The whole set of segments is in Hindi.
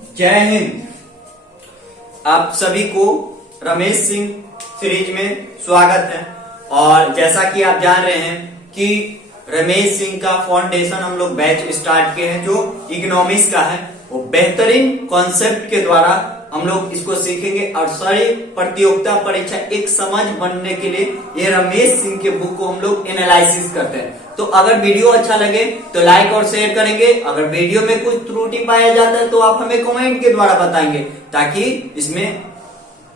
जय हिंद। आप सभी को रमेश सिंह सीरीज में स्वागत है। और जैसा कि आप जान रहे हैं कि रमेश सिंह का फाउंडेशन हम लोग बैच स्टार्ट किए हैं जो इकोनॉमिक्स का है। वो बेहतरीन कॉन्सेप्ट के द्वारा हम लोग इसको सीखेंगे और सारी प्रतियोगिता परीक्षा एक समझ बनने के लिए ये रमेश सिंह के बुक को हम लोग एनालिसिस करते हैं। तो अगर वीडियो अच्छा लगे तो लाइक और शेयर करेंगे। अगर वीडियो में कुछ त्रुटि पाया जाता है तो आप हमें कमेंट के द्वारा बताएंगे ताकि इसमें।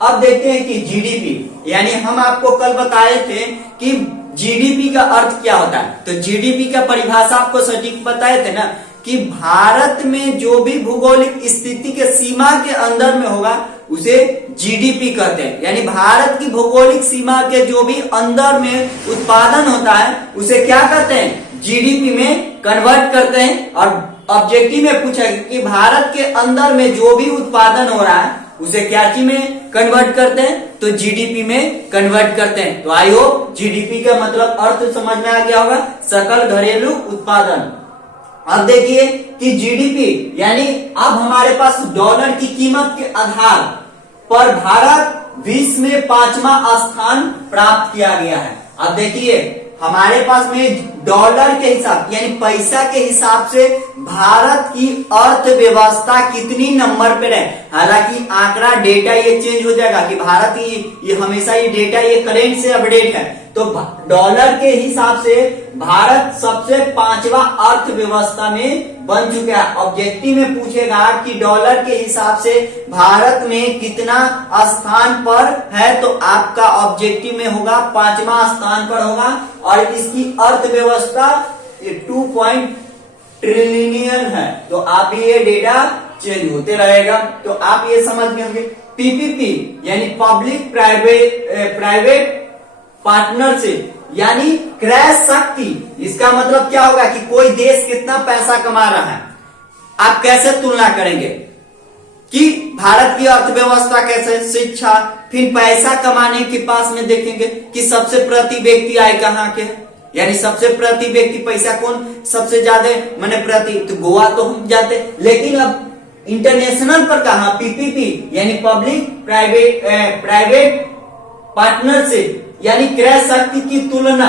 अब देखते हैं कि जीडीपी, यानी हम आपको कल बताए थे कि जीडीपी का अर्थ क्या होता है। तो जीडीपी का परिभाषा आपको सटीक बताए थे ना कि भारत में जो भी भौगोलिक स्थिति के सीमा के अंदर में होगा उसे जीडीपी कहते हैं। यानी भारत की भौगोलिक सीमा के जो भी अंदर में उत्पादन होता है उसे क्या कहते हैं, जीडीपी में कन्वर्ट करते हैं। और ऑब्जेक्टिव में पूछा कि भारत के अंदर में जो भी उत्पादन हो रहा है उसे क्या चीज में कन्वर्ट करते हैं, तो जीडीपी में कन्वर्ट करते हैं। तो आई होप जीडीपी का मतलब अर्थ समझ में आ गया होगा, सकल घरेलू उत्पादन। अब देखिए कि जीडीपी यानी अब हमारे पास डॉलर की कीमत के आधार पर भारत विश्व में 5वां स्थान प्राप्त किया गया है। अब देखिए हमारे पास में डॉलर के हिसाब यानी पैसा के हिसाब से भारत की अर्थव्यवस्था कितनी नंबर पे है। हालांकि आंकड़ा डेटा ये चेंज हो जाएगा कि भारत ये हमेशा ये डेटा ये करेंट से अपडेट है। तो डॉलर के हिसाब से भारत सबसे 5वां अर्थव्यवस्था में बन चुका है। ऑब्जेक्टिव में पूछेगा कि डॉलर के हिसाब से भारत में कितना स्थान पर है, तो आपका ऑब्जेक्टिव में होगा 5वां स्थान पर होगा। और इसकी अर्थव्यवस्था 2 ट्रिलियन है। तो आप ये डेटा चेंज होते रहेगा। तो आप ये समझ गए होंगे पीपीपी यानी पब्लिक प्राइवेट पार्टनरशिप यानी क्रय शक्ति। इसका मतलब क्या होगा कि कोई देश कितना पैसा कमा रहा है। आप कैसे तुलना करेंगे कि भारत की अर्थव्यवस्था कैसे, शिक्षा, फिर पैसा कमाने के पास में देखेंगे कि सबसे प्रति व्यक्ति आय कहाँ के, यानी सबसे प्रति व्यक्ति पैसा कौन सबसे ज्यादा मैंने प्रति, तो गोवा तो हम जाते। लेकिन अब इंटरनेशनल पर कहा पीपीपी यानी पब्लिक प्राइवेट पार्टनरशिप यानी क्रय शक्ति की तुलना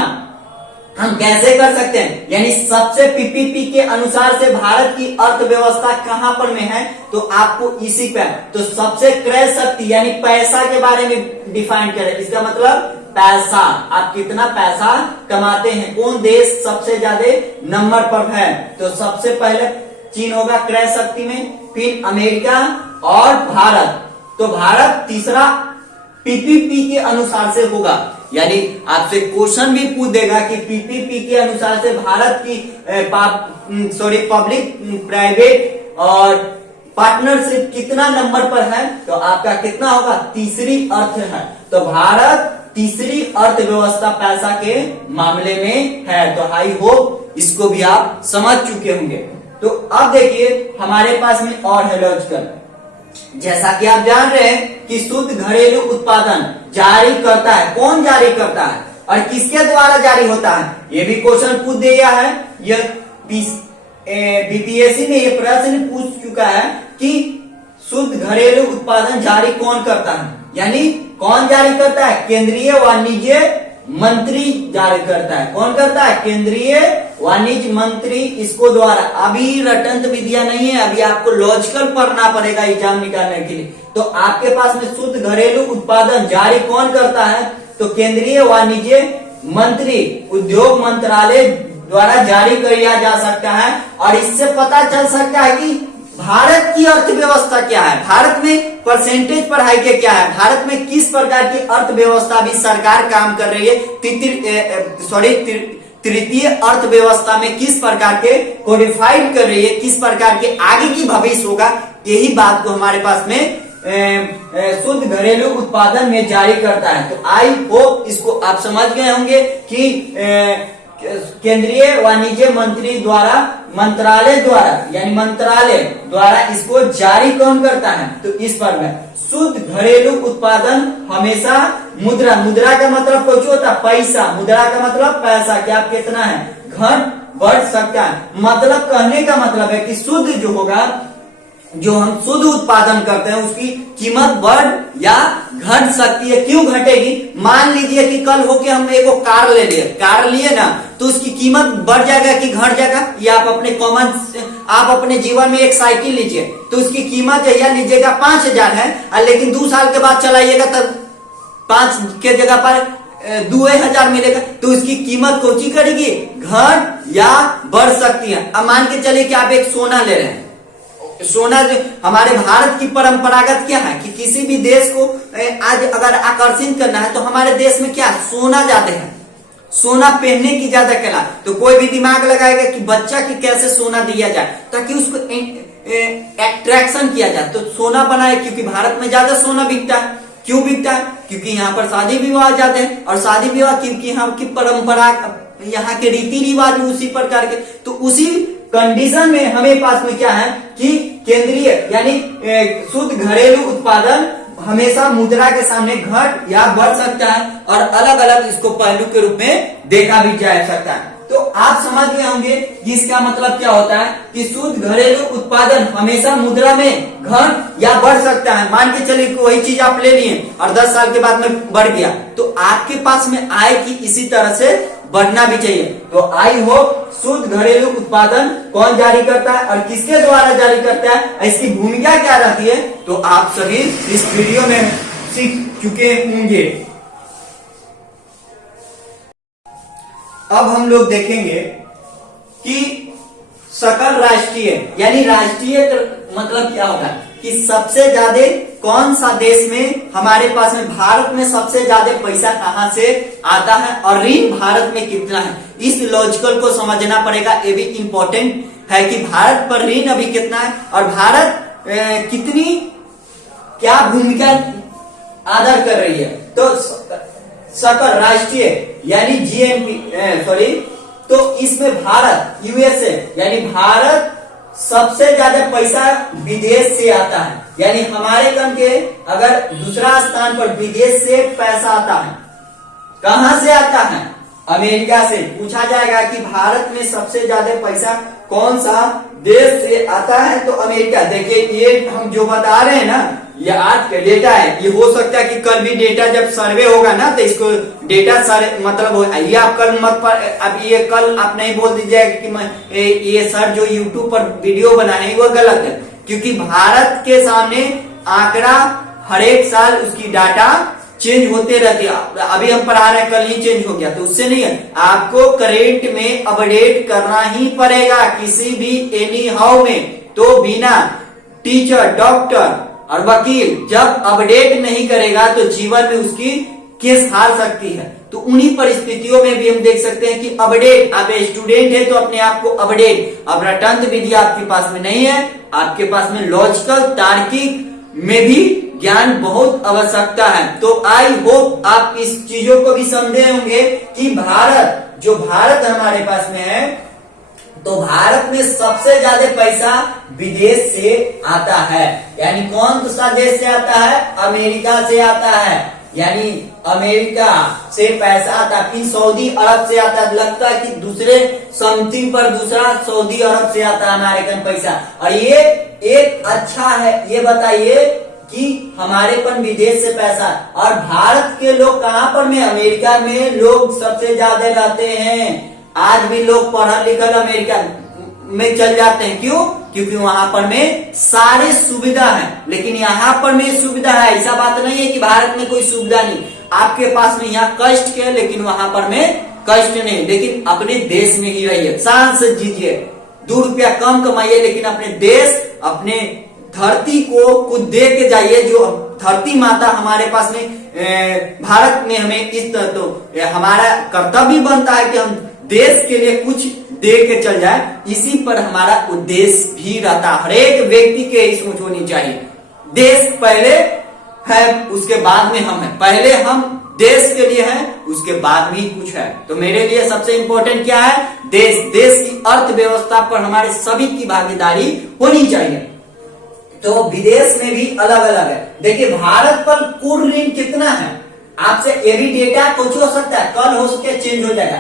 हम कैसे कर सकते हैं। यानी सबसे पीपीपी के अनुसार से भारत की अर्थव्यवस्था कहां पर में है, तो आपको इसी पे, तो सबसे क्रय शक्ति यानी पैसा के बारे में डिफाइन करें। इसका मतलब पैसा, आप कितना पैसा कमाते हैं, कौन देश सबसे ज्यादा नंबर पर है। तो सबसे पहले चीन होगा क्रय शक्ति में, फिर अमेरिका और भारत। तो भारत तीसरा पीपीपी के अनुसार से होगा। यानी आपसे क्वेश्चन भी पूछ देगा कि पीपीपी के अनुसार से भारत की पब्लिक प्राइवेट और पार्टनरशिप कितना नंबर पर है, तो आपका कितना होगा, तीसरी अर्थ है। तो भारत तीसरी अर्थव्यवस्था पैसा के मामले में है। तो आई होप इसको भी आप समझ चुके होंगे। तो अब देखिए हमारे पास में और है लॉजिकल। जैसा कि आप जान रहे हैं कि शुद्ध घरेलू उत्पादन जारी करता है, कौन जारी करता है और किसके द्वारा जारी होता है, ये भी क्वेश्चन पूछ दिया है। यह बीपीएससी में ये प्रश्न पूछ चुका है कि शुद्ध घरेलू उत्पादन जारी कौन करता है, यानी कौन जारी करता है, केंद्रीय वाणिज्य मंत्री जारी करता है। कौन करता है, केंद्रीय वाणिज्य मंत्री इसको द्वारा। अभी रटंत विद्या नहीं है, अभी आपको लॉजिकल पढ़ना पड़ेगा एग्जाम निकालने के लिए। तो आपके पास में शुद्ध घरेलू उत्पादन जारी कौन करता है, तो केंद्रीय वाणिज्य मंत्री उद्योग मंत्रालय द्वारा जारी किया जा सकता है। और इससे पता चल सकता है कि भारत की अर्थव्यवस्था क्या है, भारत में परसेंटेज पढ़ाई के क्या है, भारत में किस प्रकार की अर्थव्यवस्था भी सरकार काम कर रही है, तृतीय अर्थव्यवस्था में किस प्रकार के कोडिफाइड कर रही है, किस प्रकार के आगे की भविष्य होगा। यही बात को हमारे पास में शुद्ध घरेलू उत्पादन में जारी करता है। तो आई होप इसको आप समझ गए होंगे कि केंद्रीय वाणिज्य मंत्री द्वारा, मंत्रालय द्वारा, यानी मंत्रालय द्वारा इसको जारी कौन करता है, तो इस पर में शुद्ध घरेलू उत्पादन हमेशा मुद्रा, मुद्रा का मतलब कुछ होता है पैसा, मुद्रा का मतलब पैसा, क्या कितना है, घट बढ़ सकता है। मतलब कहने का मतलब है कि शुद्ध जो होगा जो हम शुद्ध उत्पादन करते हैं उसकी कीमत बढ़ या घट सकती है। क्यों घटेगी? मान लीजिए कि कल होके हम एक कार ले लिए, कार लिए ना, तो उसकी कीमत बढ़ जाएगा कि घट जाएगा? ये आप अपने जीवन में एक साइकिल लीजिए तो उसकी कीमत जहिया लीजिएगा 5,000 है, लेकिन 2 साल के बाद चलाइएगा तब 5 के जगह पर 2,000 मिलेगा, तो उसकी कीमत कौची करेगी? घट या बढ़ सकती है। अब मान के चलिए कि आप एक सोना ले रहे हैं। सोना जो हमारे भारत की परंपरागत क्या है कि किसी भी देश को आज अगर आकर्षित करना है तो हमारे देश में क्या सोना ज्यादा है, सोना पहनने की ज्यादा कला। तो कोई भी दिमाग लगाएगा कि बच्चा की कैसे सोना दिया जाए ताकि उसको एट्रैक्शन किया जाए, तो सोना बनाए, क्योंकि भारत में ज्यादा सोना बिकता है। क्यों बिकता है? क्योंकि यहाँ पर शादी विवाह ज्यादा है, और शादी विवाह क्योंकि यहाँ की परंपरा, यहाँ के रीति रिवाज उसी प्रकार के। तो उसी कंडीशन में हमें पास में क्या है कि केंद्रीय यानी शुद्ध घरेलू उत्पादन हमेशा मुद्रा के सामने घट या बढ़ सकता है, और अलग अलग इसको पहलू के रूप में देखा भी जा सकता है। तो आप समझ गए होंगे कि इसका मतलब क्या होता है कि शुद्ध घरेलू उत्पादन हमेशा मुद्रा में घट या बढ़ सकता है। मान के चलिए वही चीज आप ले लिए और 10 साल के बाद में बढ़ गया, तो आपके पास में आय की इसी तरह से बढ़ना भी चाहिए। तो आई होप शुद्ध घरेलू उत्पादन कौन जारी करता है और किसके द्वारा जारी करता है, इसकी भूमिका क्या रहती है, तो आप सभी इस वीडियो में सीख चुके होंगे। अब हम लोग देखेंगे कि सकल राष्ट्रीय यानी राष्ट्रीय मतलब क्या होगा कि सबसे ज्यादा कौन सा देश में हमारे पास में, भारत में सबसे ज्यादा पैसा कहां से आता है और ऋण भारत में कितना है। इस लॉजिकल को समझना पड़ेगा, ये भी इंपॉर्टेंट है कि भारत पर ऋण अभी कितना है और भारत कितनी क्या भूमिका अदा कर रही है। तो सकल राष्ट्रीय यानी जीएनपी तो इसमें भारत यूएसए यानी भारत सबसे ज्यादा पैसा विदेश से आता है, यानी हमारे कम के अगर दूसरा स्थान पर विदेश से पैसा आता है, कहां से आता है? अमेरिका से। पूछा जाएगा कि भारत में सबसे ज्यादा पैसा कौन सा देश से आता है, तो अमेरिका। देखिए ये हम जो बता रहे हैं ना, ये आज का डेटा है, ये हो सकता है कि कल भी डेटा जब सर्वे होगा ना तो इसको डेटा सारे मतलब ये आप कल मत पर, अब ये कल आप नहीं बोल दीजिएगा कि मैं ये सर जो यूट्यूब पर वीडियो बना है वो गलत है, क्योंकि भारत के सामने आंकड़ा हर एक साल उसकी डाटा चेंज होते रहते हैं। अभी हम पढ़ा रहे हैं, कल ही चेंज हो गया, तो उससे नहीं है, आपको करेंट में अपडेट करना ही पड़ेगा किसी भी एनी हाउ में। तो बिना टीचर, डॉक्टर और वकील जब अपडेट नहीं करेगा तो जीवन में उसकी केस हार सकती है। तो उन्हीं परिस्थितियों में भी हम देख सकते हैं कि अपडेट, आप स्टूडेंट है तो अपने आप को अपडेट, अब रटंत विधि आपके पास में नहीं है, आपके पास में लॉजिकल तार्किक में भी ज्ञान बहुत आवश्यकता है। तो आई होप आप इस चीजों को भी समझे होंगे कि भारत, जो भारत हमारे पास में है, तो भारत में सबसे ज्यादा पैसा विदेश से आता है। यानी कौन सा देश से आता है? अमेरिका से आता है, यानी अमेरिका से पैसा आता है। फिर सऊदी अरब से आता है, लगता है कि दूसरे समथिंग पर दूसरा सऊदी अरब से आता है अमेरिकन पैसा। और ये एक अच्छा है, ये बताइए कि हमारे पर विदेश से पैसा, और भारत के लोग कहां पर में? अमेरिका में लोग सबसे ज्यादा रहते हैं। आज भी लोग पढ़ा लिखल अमेरिका में चल जाते हैं। क्यों? क्योंकि वहां पर में सारे सुविधा है, लेकिन यहाँ पर में सुविधा है, ऐसा बात नहीं है कि भारत में कोई सुविधा नहीं। आपके पास में यहाँ कष्ट के, लेकिन वहां पर में कष्ट नहीं। लेकिन अपने देश में ही रहिए, शान से जीजिए, 2 रुपया कम कमाइए, लेकिन अपने देश, अपने धरती को कुछ दे के जाइए। जो धरती माता हमारे पास में भारत में हमें इस तरह, तो हमारा कर्तव्य बनता है कि हम देश के लिए कुछ दे के चल जाए। इसी पर हमारा उद्देश्य भी रहता है। हर एक व्यक्ति के यही सोच होनी चाहिए, देश पहले है उसके बाद में हम हैं, पहले हम देश के लिए हैं उसके बाद में ही कुछ है। तो मेरे लिए सबसे इंपॉर्टेंट क्या है? देश। देश की अर्थव्यवस्था पर हमारे सभी की भागीदारी होनी चाहिए। तो विदेश में भी अलग अलग है। देखिए भारत पर कुल ऋण कितना है, आपसे ये भी डेटा कुछ हो सकता है, कल हो सकता है चेंज हो जाएगा।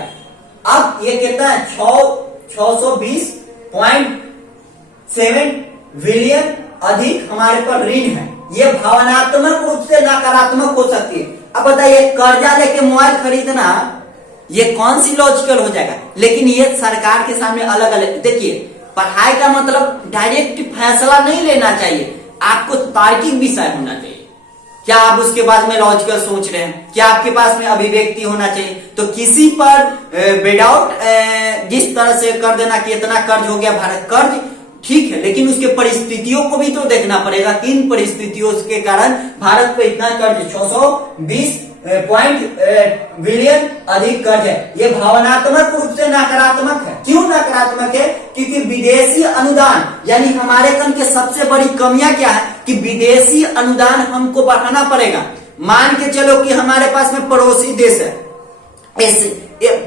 अब ये कितना है? 620.7 बिलियन अधिक हमारे पर ऋण है, ये भावनात्मक रूप से नकारात्मक हो सकती है। अब बताइए, कर्जा लेके मोबाइल खरीदना ये कौन सी लॉजिकल हो जाएगा? लेकिन ये सरकार के सामने अलग अलग, देखिए पढ़ाई का मतलब डायरेक्ट फैसला नहीं लेना चाहिए, आपको तार्किक विषय होना चाहिए। क्या आप उसके बाद में लॉजिकल सोच रहे हैं? क्या आपके पास में अभिव्यक्ति होना चाहिए? तो किसी पर विदाउट जिस तरह से कर देना कि इतना कर्ज हो गया भारत, कर्ज ठीक है, लेकिन उसके परिस्थितियों को भी तो देखना पड़ेगा। किन परिस्थितियों के कारण भारत पे इतना कर्ज, 620 बिलियन अधिक कर्ज है। ये भावनात्मक रूप से नकारात्मक है। क्यों नकारात्मक है? क्योंकि विदेशी अनुदान, यानी हमारे कन के सबसे बड़ी कमियां क्या है कि विदेशी अनुदान हमको बढ़ाना पड़ेगा। मान के चलो कि हमारे पास में पड़ोसी देश है,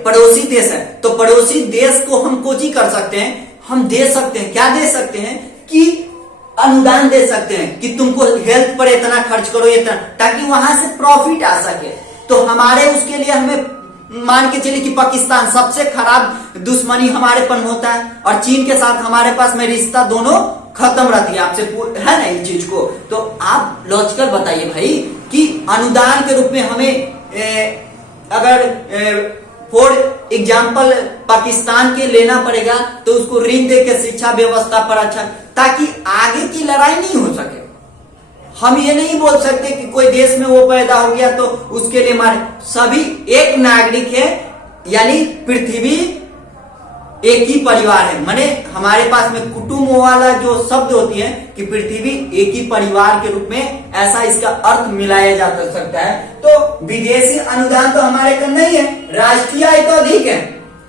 पड़ोसी देश है, तो पड़ोसी देश को हम कोची कर सकते हैं, हम दे सकते हैं, क्या दे सकते हैं कि अनुदान दे सकते हैं कि तुमको हेल्थ पर इतना खर्च करो, इतना, ताकि वहां से प्रॉफिट आ सके। तो हमारे उसके लिए हमें मान के चलिए कि पाकिस्तान सबसे खराब दुश्मनी हमारे पन होता है, और चीन के साथ हमारे पास में रिश्ता दोनों खत्म रहती है। आपसे है ना इस चीज को, तो आप लॉजिकल बताइए भाई कि अनुदान के रूप में हमें अगर फॉर एग्जाम्पल पाकिस्तान के लेना पड़ेगा, तो उसको ऋण दे के शिक्षा व्यवस्था पर अच्छा, ताकि आगे की लड़ाई नहीं हो सके। हम ये नहीं बोल सकते कि कोई देश में वो पैदा हो गया तो उसके लिए मारे। सभी एक नागरिक है, यानी पृथ्वी एक ही परिवार है। माने हमारे पास में कुटुंब वाला जो शब्द होती है कि पृथ्वी एक ही परिवार के रूप में, ऐसा इसका अर्थ मिलाया जा सकता है। तो विदेशी अनुदान तो हमारे का नहीं है, राष्ट्रीय आय तो अधिक है,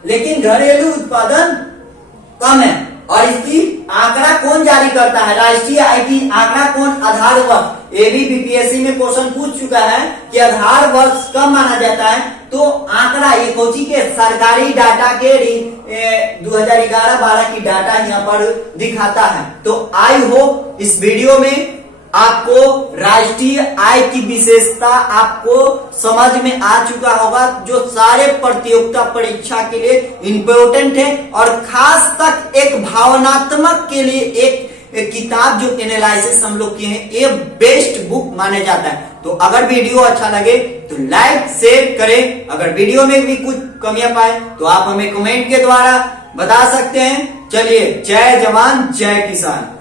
लेकिन घरेलू उत्पादन कम है। और इसकी आंकड़ा कौन जारी करता है? राष्ट्रीय आय की आंकड़ा कौन? आधार वर्ष। ये भी बीपीएससी में क्वेश्चन पूछ चुका है कि आधार वर्ष कब माना जाता है, तो आंकड़ा ये कोची के सरकारी डाटा के 2011-12 की डाटा यहाँ पर दिखाता है। तो आई होप इस वीडियो में आपको राष्ट्रीय आय की विशेषता आपको समझ में आ चुका होगा, जो सारे प्रतियोगिता परीक्षा के लिए इंपॉर्टेंट है, और खास तक एक भावनात्मक के लिए एक किताब जो एनालिसिस हम लोग किए हैं, ये बेस्ट बुक माने जाता है। तो अगर वीडियो अच्छा लगे तो लाइक शेयर करें। अगर वीडियो में भी कुछ कमियां पाए तो आप हमें कमेंट के द्वारा बता सकते हैं। चलिए, जय जवान जय किसान।